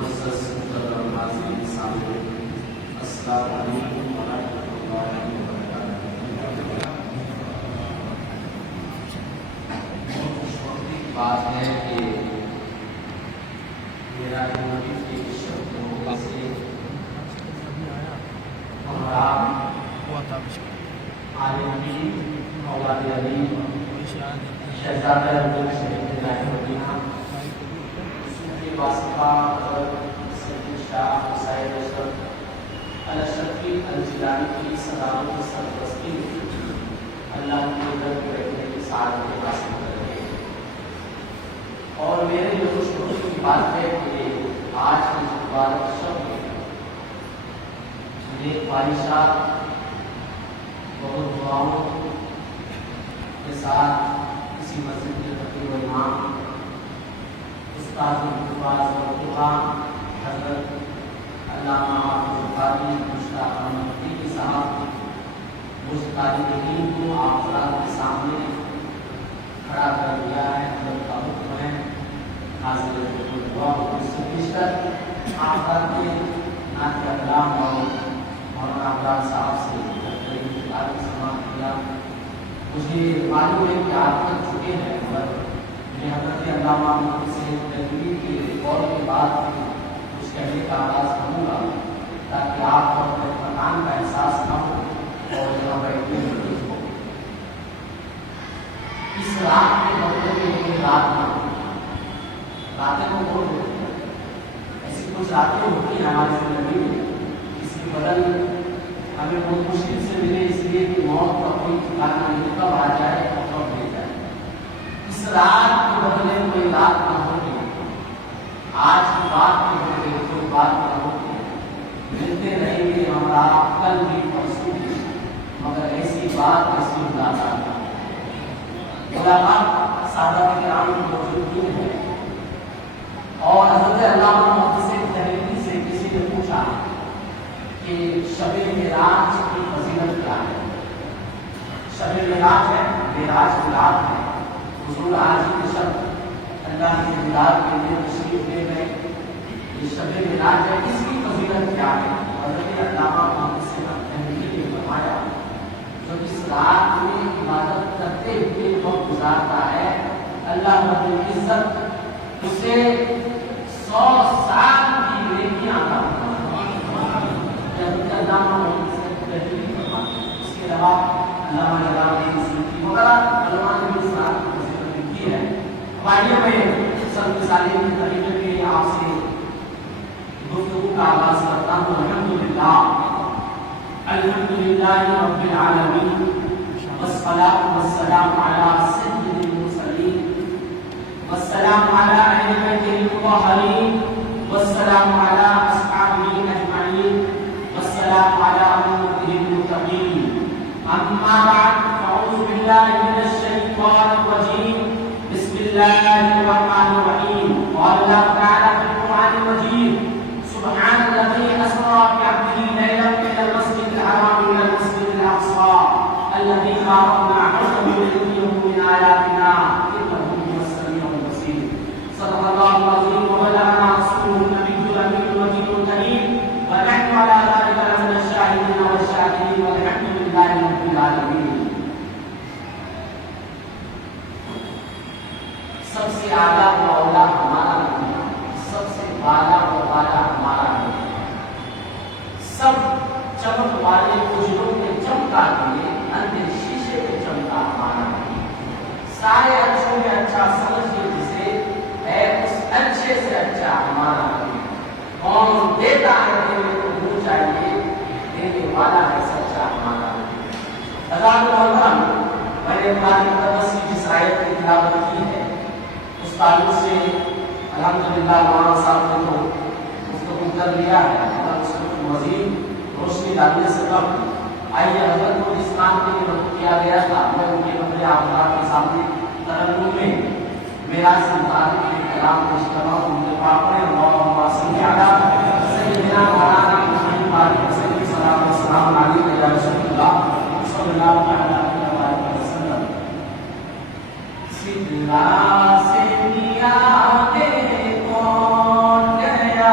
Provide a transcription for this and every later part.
معزز محترم ناظرین سامعین، السلام علیکم ورحمۃ اللہ وبرکاتہ۔ خوش وقتی کی بات ہے کہ میرا موٹیو کے شبدوں سے عالم دین اولاد علی شہزادہ شہید مدینہ کے واسطہ سید شاہ حسین اشرف الاشرفی الجیلانی کی صدارت و سرپرستی میں اللہ کے در بیٹھنے کی سعادت حاصل کر رہے ہیں۔ اور میرے جو خوش خوشی کی بات ہے کہ آج کی مبارک شب میں نیک بادشاہ بہت دعاؤں کے ساتھ کسی مسجد کے خطیب و امام استاد القرآن حضرت علامہ حافظ قاری مشتاق احمد مدینی صاحب مجھ طالب علم کو آپ حضرات کے سامنے کھڑا کر دیا ہے۔ حضرت کا حکم ہے حاضر دعا سے پیشتر آپ حضرات کے نعت کلام اور مولانا ابرار صاحب سے سماعت کیا۔ مجھے معلوم ہے کہ آپ تک چکے ہیں، مگر میں حضرت علامہ سے تقریر کے قول کے بعد کچھ کہنے کا آغاز کروں گا تاکہ آپ کو اپنے مکان کا احساس نہ ہو اور یہاں بیٹھنے میں ہو۔ اس رات کے بدلے میں کوئی رات نہ ہو، راتیں کو بہت ہوتی ہیں، ایسی کچھ راتیں ہوتی ہیں ہماری زندگی میں جس کی بدل ہمیں بہت مشکل سے ملے، اس لیے کہ موت کا کوئی ٹھکانا نہیں، کب آ جائے اور کب لے جائے۔ اس رات کے بدلے کوئی رات نہ ہوگی، آج کی بات کے بدلے کوئی بات نہ ہوگی، ملتے رہیں گے ہمارا کل بھی پرسوں بھی، مگر ایسی بات ایسی ملاقات نہ ہوگی۔ ملاقات سادہ کرام موجودین ہے اور حضرت علامہ محدث تحریری سے کسی نے پوچھا کہ شب معراج کی فضیلت کیا ہے؟ شب معراج ہے، معراج رات ہے، حضور آج کی شب اللہ کے دیدار کے لیے تشریف لے گئے، یہ شب معراج ہے، اس کی فضیلت کیا ہے؟ حضرت علامہ محدث تحریری نے فرمایا جو اس رات میں عبادت کرتے ہوئے وقت گزارتا ہے، اللہ رب العزت اسے 100 سال کی نیکیاں عطا اس کے علاوہ علامہ جلالدین سیوطی وغیرہ علماء نے بھی اس رات کی فضیلت کی ہے۔ آئیے میں سب مثالیں کی طریقے کے لیے آپ سے گفتگو کا آغاز کرتا ہوں۔ الحمدللہ رب العالمین والصلاة والسلام علی سید المرسلین والسلام علی اہل بیتہ المطہرین والسلام علی اصحابہ اجمعین والسلام علی امته المتقین۔ اما بعد فاعوذ باللہ من الشیطان الرجیم، بسم اللہ الرحمن الرحیم۔ قال اللہ تعالی فی القرآن المجید سبحان الذی اسری بعبدہ لیلا من المسجد الحرام الى المسجد الاقصى الذی بارکنا حوله لنریہ من آیاتنا انہ هو السمیع البصیر۔ صدق اللہ العظیم وبلغنا رسوله النبی الامین المجید الکریم ونحن على ذلك لمن الشاهدين والشاكرين والحمد لله رب العالمين۔ سب سے اعلیٰ و اولیٰ ہمارا نبی، سب سے بالا و بالا ہمارا نبی، سب چمک والے اجروں کے چمکا دیے اندھے شیشے پہ چمکا ہمارا نبی، سارے اچھوں میں اچھا سمجھیے جسے ہے اس اچھے سے اچھا ہمارا نبی۔ کون دیتا ہے دینے کو بھول چاہیے، دینے والا ہے سچا ہمارا نبی۔ حضرات محترم، میں نے قرآن مقدس کی جس آیت کی تلاوت کی ہے اس تعلق سے الحمدللہ مولانا صاحب نے تو گفتگو کر لیا ہے، مگر اس کو مزید روشنی ڈالنے سے قبل آئیے حضرت کو جس کام کے لیے وقت کیا گیا تھا میں ان کے بدلے آپ کے سامنے ترنم میں میرا سے متعلق ایک کلام پیش کر رہا ہوں۔ ان کے پاپڑے اللہم صلی علی سیدنا مولانا محمد وعلیہ السلام علیہ یا رسول اللہ صلی اللہ علیہ وسلم۔ سدرا سے دیا کون گیا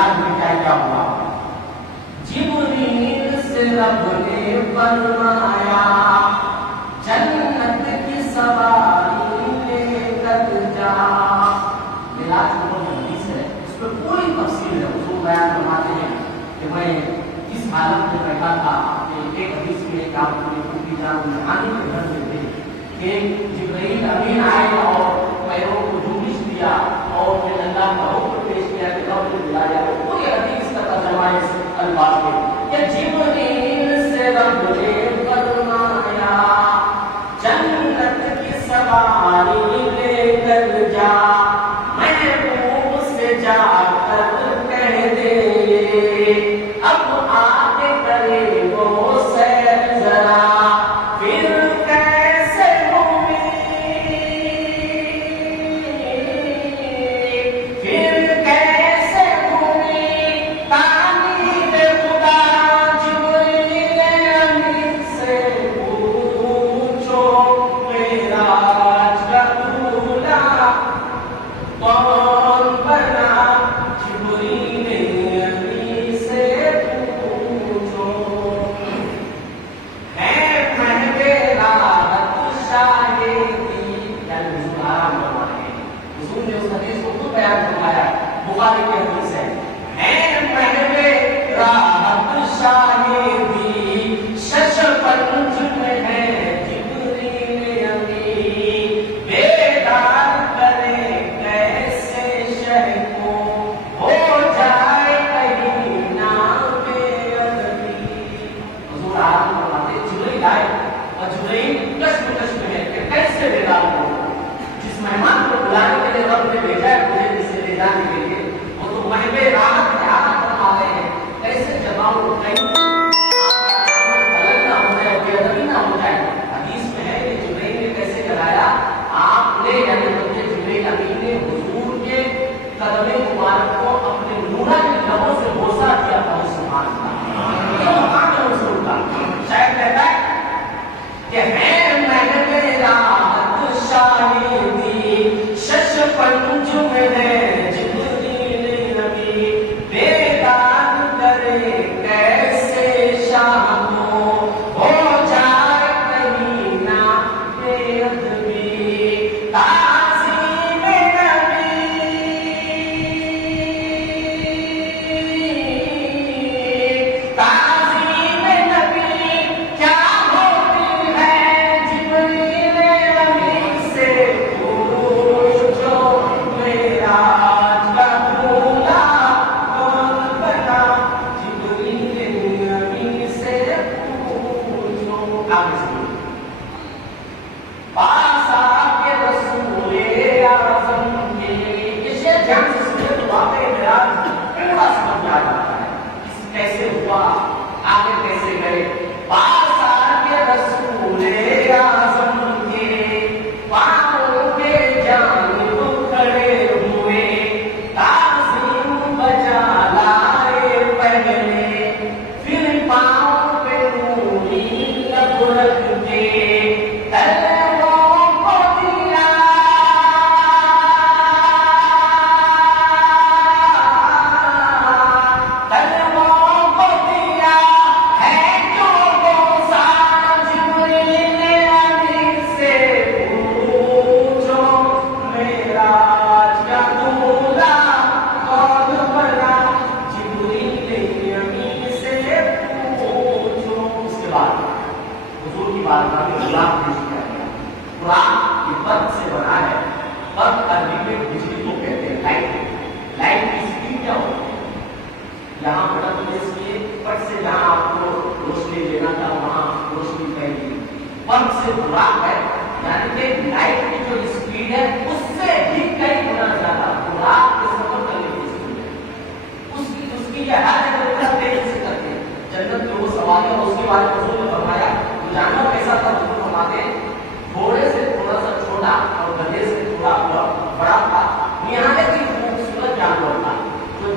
میراج میں کیا ہوا؟ جبریل سے رب نے فرمایا جنت کی سواری لے کر جا. میراج میں جو حدیث ہے اس پہ پوری تفصیل ہے. حضور بیان فرماتے ہیں کہ میں اس حالت میں بیٹھا تھا کہ ایک حدیث میں ایک آپ کو پوری جان نہانے کے گھر میں تھے کہ جبرائیل امین آئے اور پیروں کو جوش دیا اور پھر اللہ کا حکم پیش کیا کہ رب نے بلایا. پوری حدیث کا ترجمہ اس الفاظ میں کہ جبرائیل سے رب نے فرمایا جنت کی سواری لے کر جا. محبوب سے جا کر کہہ دے اب آگے کرے وہ سیر ذرا.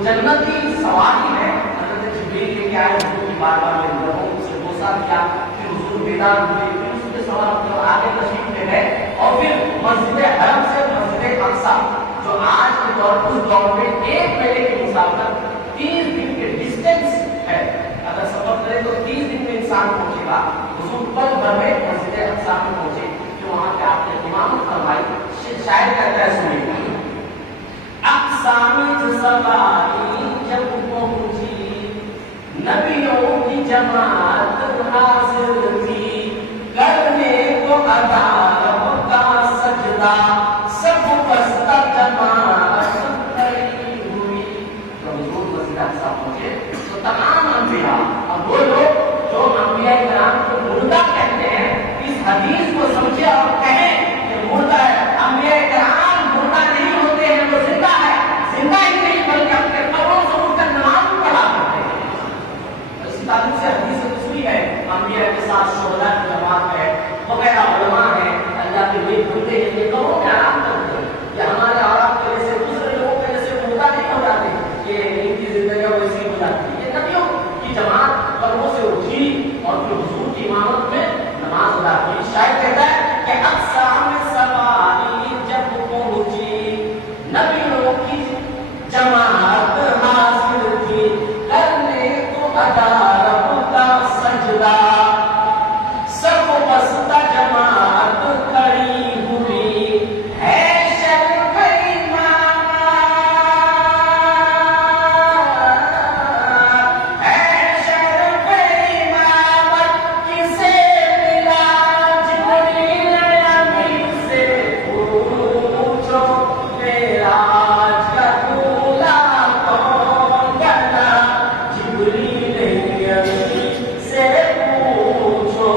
جنتی سواری ہے حضرت جبریل لے کے آئے حضور کی بارگاہ میں لوگوں سے بوسا کیا پھر حضور بیدار ہوئے پھر اس کے سوال آگے تشریف لے گئے اور پھر مسجد حرم سے مسجد اقصی جو آج کے دور اس دور میں ایک میلے کی مسافت 30 دن کے ڈسٹینس ہے، اگر سفر کرے تو 30 دن میں انسان پہنچے گا. حضور پل بھر میں مسجد اقصی میں پہنچے کہ وہاں پہ آپ نے امامت فرمائی. شاعر کہتا ہے سنیے، اقصی میں سواری جب پہنچی نبیوں کی جماعت حاضر تھی، کرنے کو ادا رب کا سجدہ سب بستہ جماعت کھڑی ہوئی. تو حضور مسجد اقصی پہنچے تو تمام انبیاء، اب وہ لوگ جو انبیاء کرام کو مردہ کہتے ہیں، اس حدیث کو سمجھے اور کہیں کہ مردہ ہے. انبیاء کرام مردہ نہیں ہوتے ہیں، وہ زندہ ہے. زندہ ہی نہیں بلکہ اپنے قبروں سے اٹھ کر نماز پڑھا کرتے ہیں. اسی تعلق سے حدیث دوسری ہے، انبیاء کے ساتھ شہداء کی جماعت ہے، وغیرہ علماء ہیں، اللہ کے لیے بندے ہیں، یہ قبروں میں آرام کرتے ہیں. یہ ہمارے آرام کے جیسے دوسرے لوگوں کے جیسے مردہ نہیں ہو جاتے، یہ ان کی زندگیاں ویسی ہو جاتی ہے. یہ نبیوں کی جماعت قبروں سے اٹھی اور پھر حضور کی امامت میں نماز ادا کی. شاعر کہتا ہے کہ اقصی میں سواری جب پہنچی نبیوں کی جماعت حاضر تھی، کرنے کو ادا رب کا سجدہ سب بستہ جماعت کھڑی ہوئی. ہے شرف امامت، ہے شرف امامت کسے ملا جبریل امین سے پوچھو، معراج کا دولہا کون بنا جبریل امین سے پوچھو.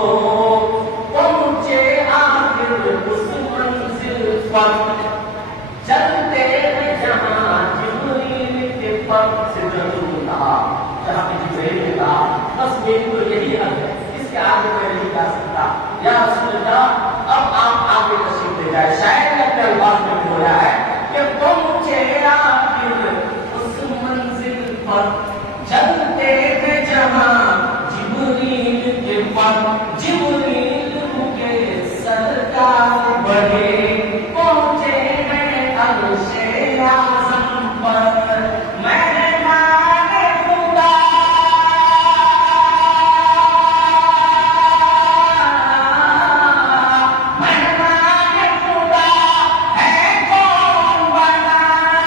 پہنچے آخر اس منزل پر چلتے ہیں جہاں جبریل کے پر سے ضرور کہا، جہاں پہ جبریل نے کہا بس میری تو یہی حل ہے، اس کے آگے میں نہیں جا سکتا. یا رسول اللہ اب آپ آگے تشریف لے جائے. شاید نے اپنے الفاظ میں بولا ہے کہ پہنچے آخر اس منزل پر چلتے ہیں جہاں جبریل کے پر، جبریل کے سرکار بڑھے پہنچے ہیں عرش اعظم پر. مہمان خدا مہمان خدا ہے کون بنا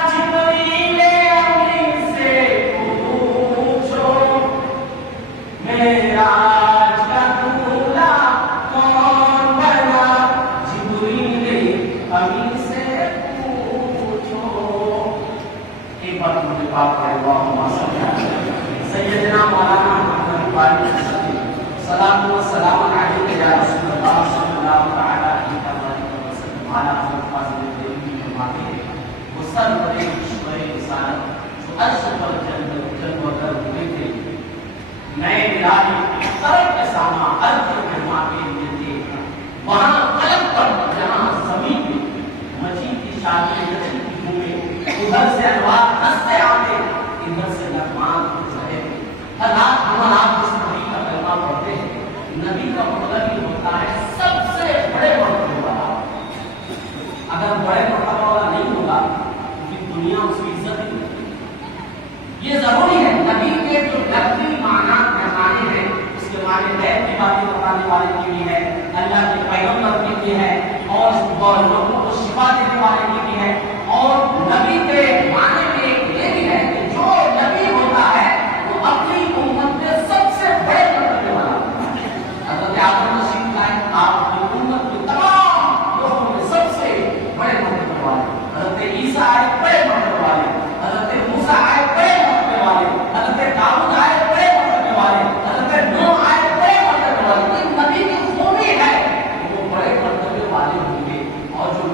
جبریل امین سے پوچھو، معراج کا دولہا کون بنا جبریل امین سے پوچھو. ایک بات مجھے بات ہے، اللہم صلی علی سیدنا مولانا محمد باقر صلاۃ و سلام علیہ یا رسول اللہ صلی اللہ تعالی علیہ وسلم علی حضرت فاضل الدین فرماتے ہیں وہ سر بڑے شعر رسالت جو عرش پر جلوہ گر ہوئے تھے، میں الہی طرف کے ساماں عرض مہما کے لیے تھے. وہاں قلب پر جہاں زمین پہ مجید کی شادی نچل کی گھومے، ادھر سے انوار ہنستے آتے، ادھر سے نغمان رہے. ہر رات ہم آپ جس نبی کا کلمہ پڑھتے ہیں، نبی کا مطلب یہ ہوتا ہے سب سے بڑے مرتبے والا. اگر بڑے مرتبہ والا نہیں ہوگا تو پھر دنیا اس کی عزت نہیں ہوگی. یہ ضروری ہے. نبی کے جو لفظی معنی ہیں اس کے معنی غیب کی باتیں بتانے والے کے لیے ہے، اللہ کے پیغمبر کے لیے ہے، اور لوگوں کو شفا دینے والے کے لیے ہے. اور نبی کے معنی میں ایک یہ بھی ہے کہ جو نبی ہوتا ہے وہ اپنی امت میں سب سے بڑے مرتبے والا ہوتا ہے. حضرت آدم تشریف لائے، آپ کی امت میں تمام لوگوں میں سب سے بڑے مرتبے والے. حضرت عیسیٰ آئے بڑے مرتبے والے، حضرت موسیٰ آئے بڑے مرتبے والے، حضرت داؤد آئے بڑے مرتبے والے، حضرت نوح آئے بڑے مرتبے والے. کوئی نبی کی خوبی ہے وہ بڑے مرتبے والے ہوں گے. اور جو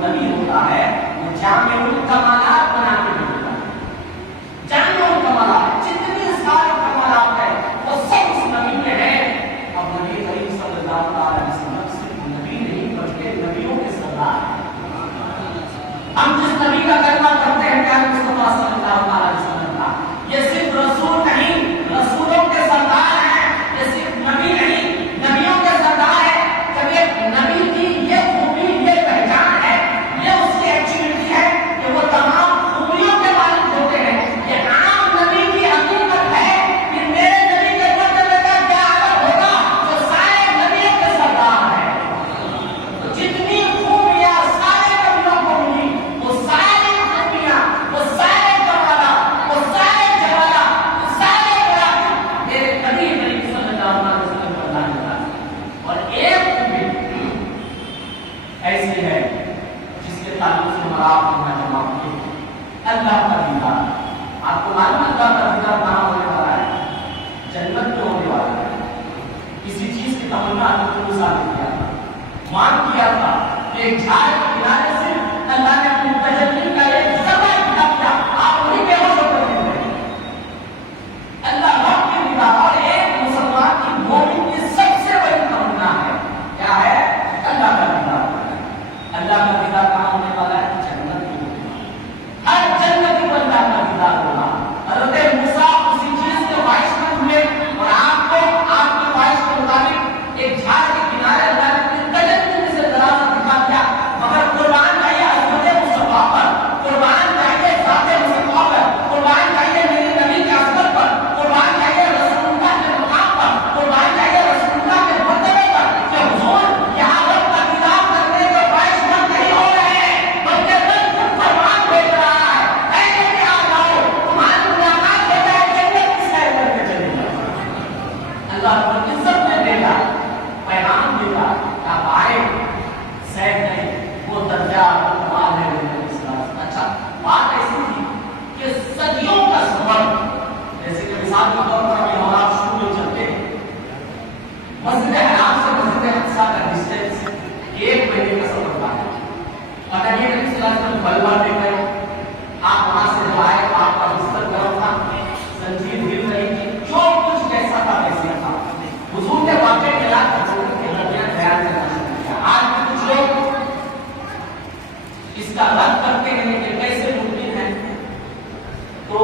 تو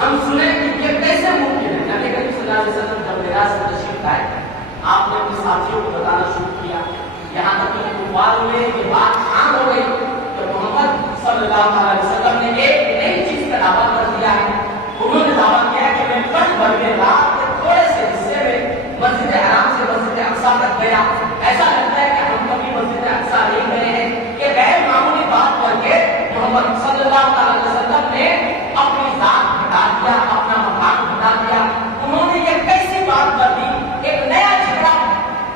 ہم سنیں کہ یہ کیسے ممکن ہے. نبی کریم صلی اللہ علیہ وسلم جب معراج سے تشریف لائے آپ نے اپنے ساتھیوں کو بتانا شروع کیا, یہاں تک کہ کفار میں یہ بات عام ہو گئی کہ محمد صلی اللہ علیہ وسلم نے ایک نئی چیز کا دعویٰ کر دیا ہے. انہوں نے دعویٰ کیا کہ میں پل بھر میں رات کے تھوڑے سے حصے میں مسجد حرام سے مسجد اقصیٰ تک گیا. ایسا لگتا ہے کہ ہم کبھی مسجد اقصیٰ نہیں گئے ہیں. یہ غیر معمولی بات کر کے محمد صلی اللہ علیہ وسلم نے اپنی ذات ہٹا دیا, اپنا مقام ہٹا دیا. انہوں نے یہ کیسی بات کر دی, ایک نیا جھگڑا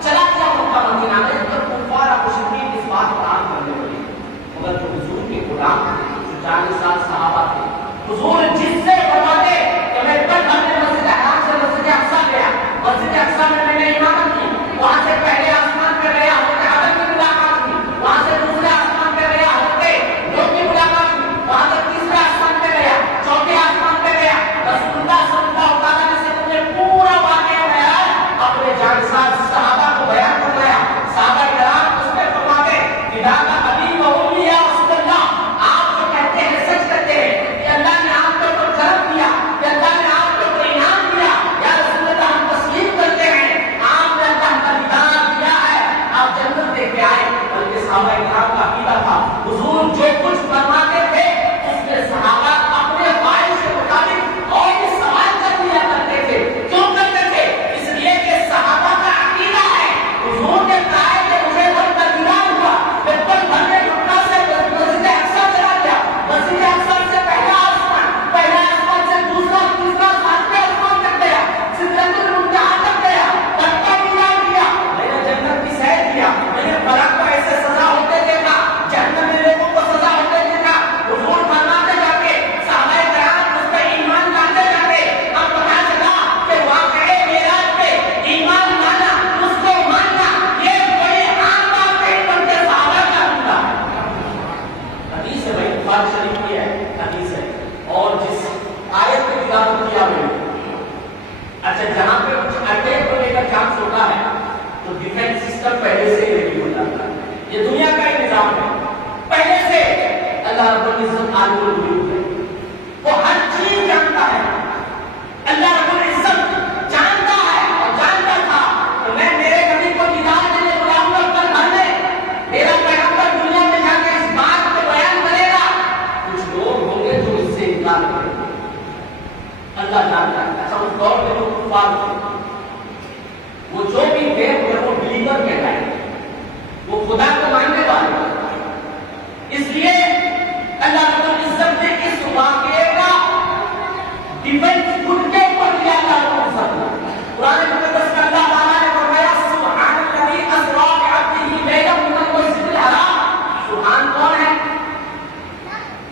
چلا گیا مکہ مدینہ میں, تو کفار اور مشرکین اس بات پر عام کرنے لگے. مگر جو حضور کے غلام جو 40 سال صحابہ تھے, حضور جس سے فرماتے کہ میں کل ہم نے مسجد حرام سے مسجد اقصیٰ گیا, مسجد اقصیٰ میں میں نے امامت کی, وہاں سے پہلے آسمان پہ گیا حضرت آدم کی ملاقات کی, وہاں سے دوسرے آسمان پہ گیا حضرت نوح کی ملاقات کی, وہاں سے تیسرے آسمان پہ گیا, چوتھے آسمان پہ گیا. رسول اللہ صلی اللہ علیہ وسلم نے پورا واقعہ بیان اپنے جانساز صحابہ کو بیان فرمایا. صحابہ کرام اس میں فرماتے خدا کا حبیب و امی یا رسول اللہ, آپ جو کہتے ہیں سچ کرتے ہیں کہ اللہ نے آپ کے اوپر کرم کیا, کہ اللہ نے آپ کے اوپر انعام دیا. یا رسول اللہ ہم تسلیم کرتے ہیں آپ نے اللہ کا دیدار کیا ہے, آپ جنت دے کے آئے. بلکہ صحابہ کرام کا عقیدہ تھا حضور جو کچھ فرماتے تھے اس میں صحابہ اپنے خواہش کے مطابق اور یہ سوال کر دیا کرتے تھے. کیوں کرتے تھے؟ اس لیے کہ صحابہ کا عقیدہ ہے حضور نے کہا ہے کہ مجھے بہت دیدار ہوا, میں پل بھر میں مکہ سے مسجد اقصیٰ چلا گیا, مسجد اقصیٰ سے پہلا آسمان سے دوسرا, تیسرا, ساتویں آسمان تک گیا, سدرۃ المنتہا تک گیا, تک کا دیدار کیا, میں نے جنت کی سیر کیا, میں نے برق کو ایسے سزا ہوتے دیکھا, جہنم میں لوگوں کو سزا ہوتے دیکھا. حضور فرماتے جا کے صحابہ کرام اس پہ ایمان لاتے جاتے, اب پتا چلا کہ واقعے معراج پہ ایمان لانا, اس کو ماننا یہ بڑی عام بات نہیں بلکہ صحابہ کا عقیدہ ہے. حدیث ہے بھائی, بخاری شریف کی ہے حدیث ہے. اور جس آیت کی تلاوت کیا میں نے, اچھا جہاں پہ کچھ اٹیک ہونے کا چانس ہوتا ہے تو ڈیفینس سسٹم پہلے سے ہی ریڈی ہو جاتا ہے. یہ دنیا کا ہی نظام ہے, پہلے سے اللہ رب العزت عالم الغیوب ہے, وہ ہر چیز جانتا ہے. اللہ رب العزت جانتا ہے اور جانتا تھا کہ میں میرے نبی کو دیدار دینے بلاؤں گا کل بھر میں, میرا پیغمبر دنیا میں جا کے اس بات کو بیان کرے گا. کچھ لوگ ہوں گے جو اس سے انکار کریں گے, اللہ جانتا ہے. اچھا اس دور میں جو کفار تھے وہ جو بھی تھے وہ بلیور کہلائے, وہ خدا کو ماننے والے. اس لیے اللہ رب العزت نے اس واقعے کا ڈیفینس خود کے اوپر کیا. اللہ رب العزت نے قرآن مقدس میں اللہ تعالیٰ نے فرمایا سبحان الذی اسری بعبدہ لیلا من المسجد الحرام. سبحان کون ہے؟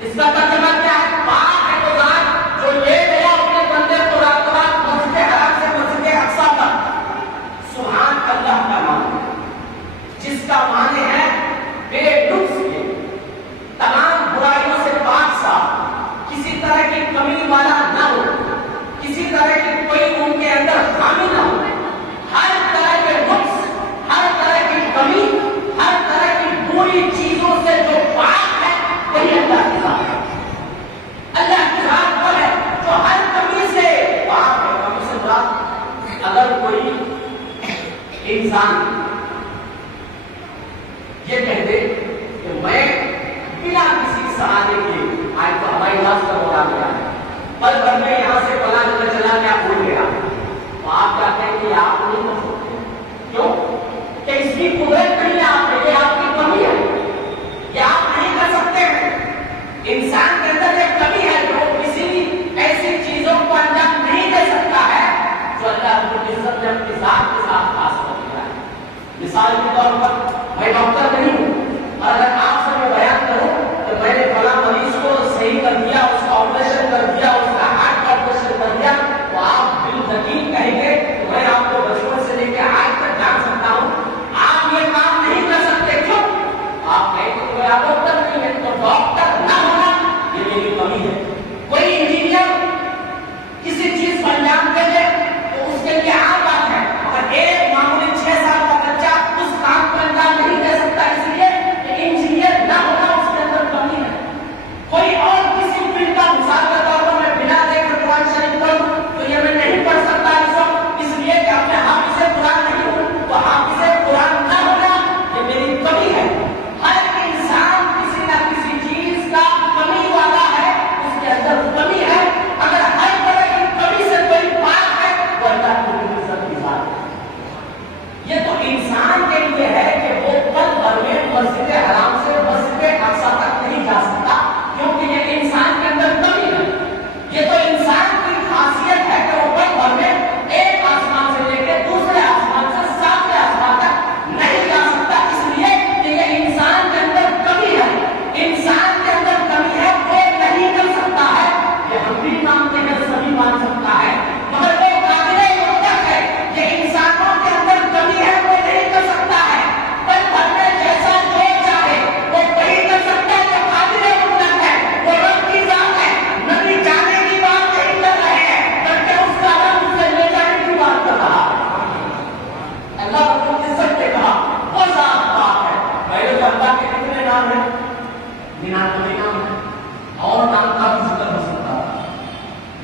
اس کا ترجمہ کیا ہے؟ پاک ہے وہ ذات جو لے گیا اپنے بندے کو راتوں رات مسجد حرام سے مسجد اقصیٰ تک. سبحان اللہ کا نام ہے جس کا معنی ہے بے نقص کے, تمام برائیوں سے پاک صاف, کسی طرح کی کمی والا نہ ہو, کسی طرح کی کوئی ان کے اندر خامی نہ ہو, ہر طرح کے نقص, ہر طرح کی کمی, ہر طرح کی بری چیزوں سے جو پاک ہے وہی اللہ کی ذات ہے. اللہ کی ذات وہ ہے جو ہر کمی سے پاک ہے. کمی سے مراد اگر کوئی انسان یہ کہہ دے کہ میں بنا کسی سہارے کے آج تو ہوائی جہاز کا موڑا گیا ہے, پل بھر میں یہاں سے پلا کر چلا گیا, بھول گیا, تو آپ کیا کہیں کہ آپ نہیں کر سکتے. کیوں کہ اس کی قدرت نہیں ہے آپ میں, یہ آپ کی کمی ہے, یہ آپ نہیں کر سکتے ہیں. انسان کے اندر ایک کمی ہے جو کسی ایسی چیزوں کو انجام نہیں دے سکتا ہے جو اللہ رب العزت نے اپنی ذات کے ساتھ خاص کر دیا ہے.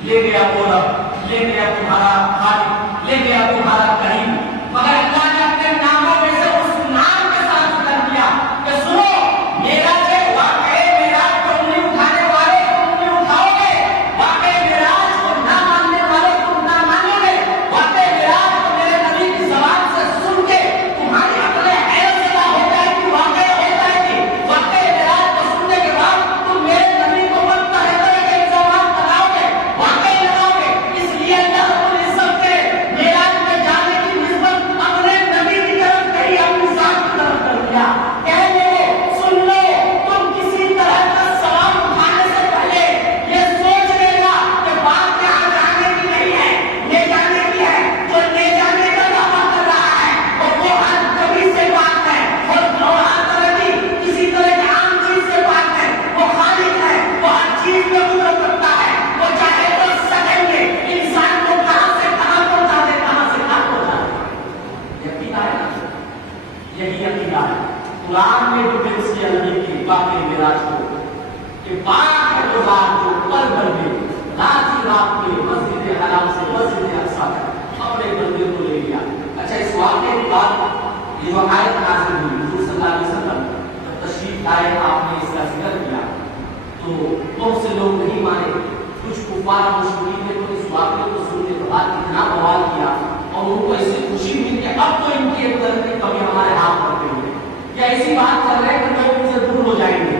لے گیا وہ رب، لے گیا تمہارا خالق، لے گیا تمہارا کریم، مگر اللہ نے اپنے ناموں میں سے اس نام کے ساتھ ذکر کیا کہ سنو میرا جو واقعی معراج کو نہیں اٹھانے والے تم نہیں اٹھاؤ گے، واقعی معراج کو نہ ماننے والے تم نہ مانو گے، واقعی معراج کو میرے نبی کی زبان سے سن کے تمہاری عقلیں حیرت زدہ ہو جائے گی، واقعی ہو جائے گی، واقعی معراج کو سننے کے بعد تم میرے نبی کو متحدہ کے الزامات لگاؤ گے، واقعی لگاؤ گے۔ اس لیے اللہ رب العزت کے معراج میں جانے کی نسبت اپنے نبی کی طرف کہی، اپنی ذات کی طرف کر دیا۔ کہہ لو سن لو، تم کسی طرح کا سوال اٹھانے سے پہلے یہ سوچ لینا کہ بات یہاں جانے کی نہیں ہے، لے جانے کی ہے۔ جو لے جانے کا دعویٰ کر رہا ہے اور وہ ہر کبھی سے بات ہے، اور جو ہر طرح کی کسی طرح کی عام چیز سے بات ہے، وہ خالق ہے، وہ ہر چیز میں قدرت رکھتا ہے، وہ چاہے تو سیکنڈ میں انسان کو کہاں سے کہاں پہنچا دے، کہاں سے کہاں پہنچا دے۔ یقین ہے نا، یہی یقین ہے۔ قرآن نے بھی پیش کیا نبی کی واقعی معراج کو کہ پاک ہے وہ ذات جو پل بھر میں رات ہی رات میں مسجد حرام سے مسجد اقصیٰ تک اپنے بندے کو لے گیا۔ اچھا اس واقعے کے بعد یہ جو آیت نازل ہوئی، حضور صلی اللہ علیہ وسلم جب تشریف لائے آپ نے اس کا ذکر کیا تو بہت سے لوگ نہیں مانے، کچھ کفار مشرکین نے تو اس واقعے کو سننے کے بعد اتنا بوال کیا اور ان کو ایسی خوشی ہوئی کہ اب تو ان کی ایک طرح کی کبھی ہمارے ہاتھ پڑ گئی ہے، یا ایسی بات کر رہے ہیں کہ لوگ ان سے دور ہو جائیں گے،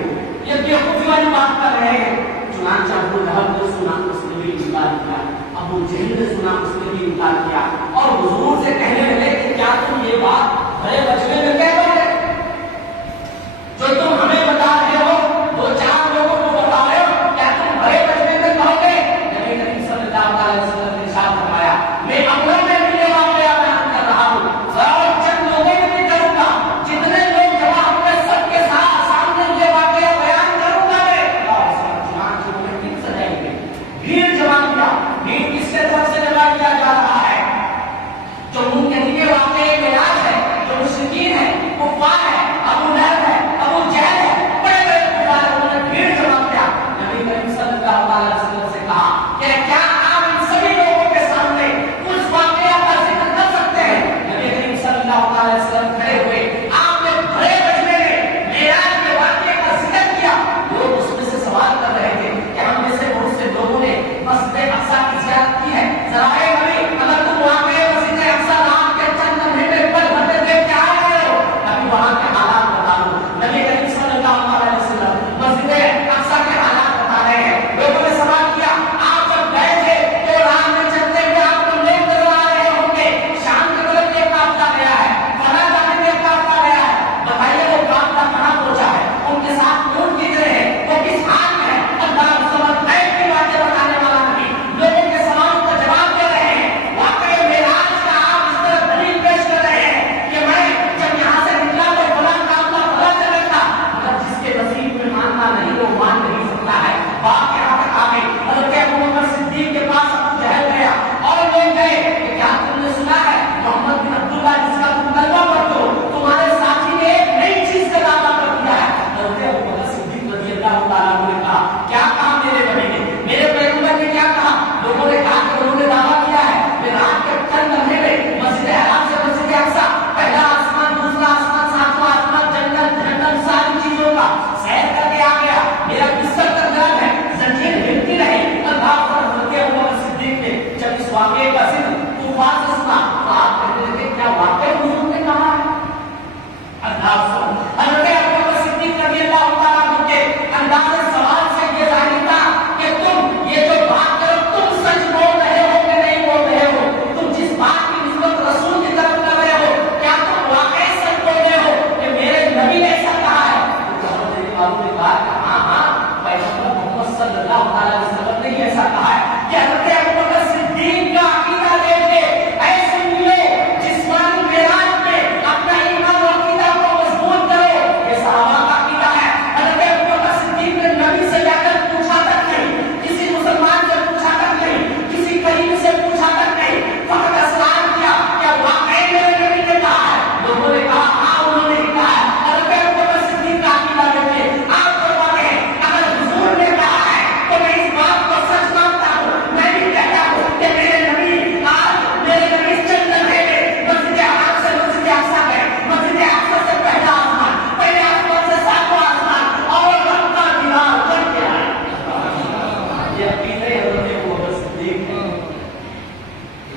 یہ بےوقوفی والی بات کر رہے ہیں۔ چنانچہ ابو لہب نے سنا، اس نے بھی انکار کیا، ابو جہل نے سنا، اس نے بھی انکار کیا، اور حضور سے کہنے لگے کہ کیا تم یہ بات بڑے بچنے میں کہہ رہے ہو؟ جو تم ہمیں بتا رہے ہو دو چار لوگوں کو بتا رہے ہو، کیا تم بڑے بچنے میں کہو گے؟ نبی کریم صلی اللہ علیہ وسلم نے ارشاد فرمایا میں عمروں میں بھی یہ واقعہ بیان کر رہا ہوں، اور چند لوگوں میں بھی کروں گا، جتنے لوگ جمع ہوئے سب کے سامنے یہ واقعہ بیان کروں گا میں۔ چنانچہ انہیں کن سجائیں گے، بھیڑ جمع کیا، بھیڑ کس کے طرف سے جمع کیا جا رہا ہے؟ جو منہ کے لیے واقعی معراج ہے، جو مشرکین ہے، کفار ہے، ابو لہب ہے، ابو جہل ہے، بڑے بڑے کفار، انہوں نے بھیڑ جمع کیا۔ نبی کریم صلی اللہ علیہ وسلم سے کہا کہ کیا آپ ان سبھی لوگوں کے سامنے اس واقعہ کا ذکر کر سکتے ہیں؟ نبی کریم صلی اللہ علیہ وسلم کھڑے ہوئے، آپ نے بڑے بجنے میں معراج کے واقعے کا ذکر کیا۔ لوگ اس میں سے سوال کر رہے تھے کہ ہم میں سے بہت سے لوگوں نے مسجد اقصیٰ کی زیارت کی ہے، ذرا اے نبی اگر تم وہاں پہ مسجد اقصیٰ رات کے چند لمحے میں پل بھرتے دیکھ کے آ رہے ہو، ابھی وہاں کے حالات بتا دو۔ نبی کریم صلی اللہ علیہ وسلم مسجد اقصیٰ کے حالات بتا رہے ہیں۔ لوگوں نے سوال کیا آپ جب گئے تھے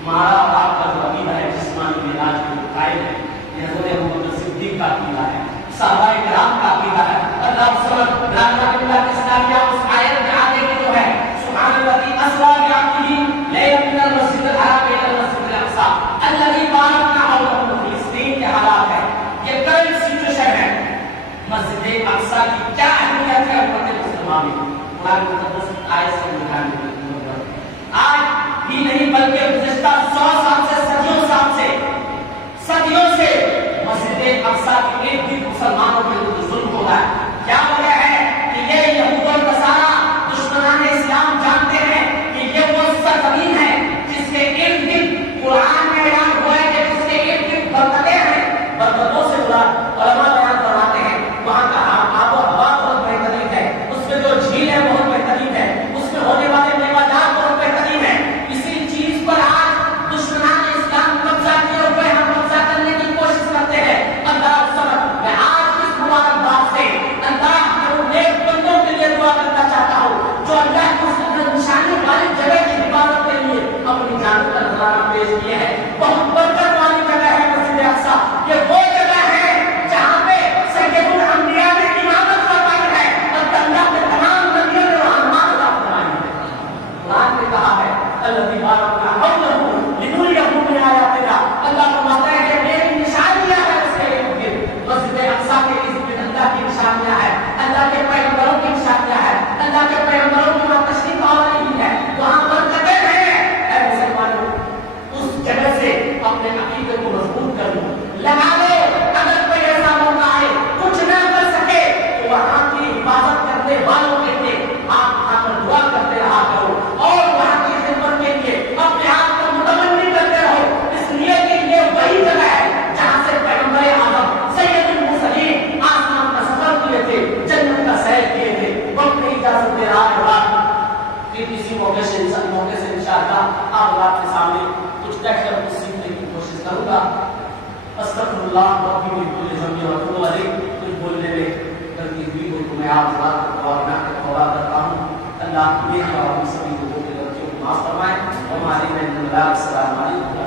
ہمارا اور آپ کا جو عقیدہ ہے جسمانی معراج کے قائل ہے، یہ حضرت ابوبکر صدیق کا عقیدہ ہے، صحابہ کرام کا عقیدہ ہے۔ اللہ سبحانہ رانا باللہ اسلامیہ اس آیت میں آگے کی جو ہے سبحان الذی اسریٰ بعبدہ لیلا من المسجد الحرام الی المسجد الاقصی الذی بارکنا حولہ، فلسطین کے حالات ہے، یہ کرنٹ سچویشن ہے۔ مسجد اقصی کی کیا اہمیت ہے امت مسلمہ میں، قرآن مقدس آیت سے دکھانے آج بھی نہیں بلکہ گزشتہ 100 سال سے صدیوں سے مسجد اقصی کے ارد گرد مسلمانوں کے اوپر ظلم ہو رہا ہے۔ کیا وجہ ہے کہ یہ یہود اور نصارہ دشمنان اسلام جانتے ہیں کہ یہ وہ سرزمین ہے جس کے ارد گرد قرآن میں اعلان ہوا ہے کہ جس کے ارد گرد برکتیں ہیں، برکتوں سے مراد علماء بیان فرماتے ہیں وہاں کا آب و ہوا بہت بہترین ہے، اس میں جو جھیل ہے بہت بہترین ہے، اس میں ہونے والے میوہ جات بہت بہترین ہے۔ اسی چیز پر آج دشمنان اسلام قبضہ کیے ہوئے ہم قبضہ کرنے کی کوشش کرتے ہیں۔ اللہ سبحانہ میں آج اس مبارک بات سے اللہ کے ان نیک بندوں کے لیے دعا کرنا چاہتا ہوں جو اللہ کی اس نشانی والی جگہ کی حفاظت کے لیے اپنی جان کا نذرانہ پیش کیے ہیں۔ بہت برکت والی جگہ ہے مسجد اقصی، یہ وہ جگہ ہے جہاں پہ سید الانبیاء نے امامت فرمائی ہے اور اللہ کے تمام نبیوں نے وہاں نماز ادا فرمائی ہے۔ قرآن نے کہا ہے الذی بارکنا حولہ لنریہ من آیاتنا، اللہ فرماتا ہے کہ میری نشانیاں ہیں اس کے ارد گرد، مسجد اقصی کے ارد گرد اللہ کی نشانیاں ہیں، اللہ کے پیغمبروں کی نشانیاں ہیں، اللہ کے پیغمبروں کی وہاں تشریف آوری ہے، وہاں برکتیں ہیں۔ اے مسلمانوں اس جگہ سے اپنے عقیدے کو مضبوط کر لو، لگا لو، اگر کوئی ایسا موقع آئے کچھ نہ کر سکے تو وہاں کی حفاظت کرنے والوں کے لیے آپ وہاں پر دعا کرتے رہا کرو اور وہاں کی خدمت کے لیے اپنے آپ کو متمنی کرتے رہو، اس لیے کہ یہ وہی جگہ ہے جہاں سے پیغمبر اعظم سید المرسلین آسمان کا سفر کیے تھے، جنت کا سیر کیے تھے۔ وقت نہیں اجازت دے رہا ہے بات کہ کسی موقع سے انشاءاللہ آپ بات کے سامنے کچھ کہہ کر کچھ سیکھنے کی کوشش کروں گا۔ استغفر اللہ ربی من کل ذنب واتوب الیہ، کچھ بولنے میں غلطی ہوئی ہو تو میں آپ بات کو توبہ کرتا ہوں۔ اللہ میری اور ہم سبھی لوگوں کی غلطیوں کو معاف فرمائے۔ ہمارے السلام علیکم۔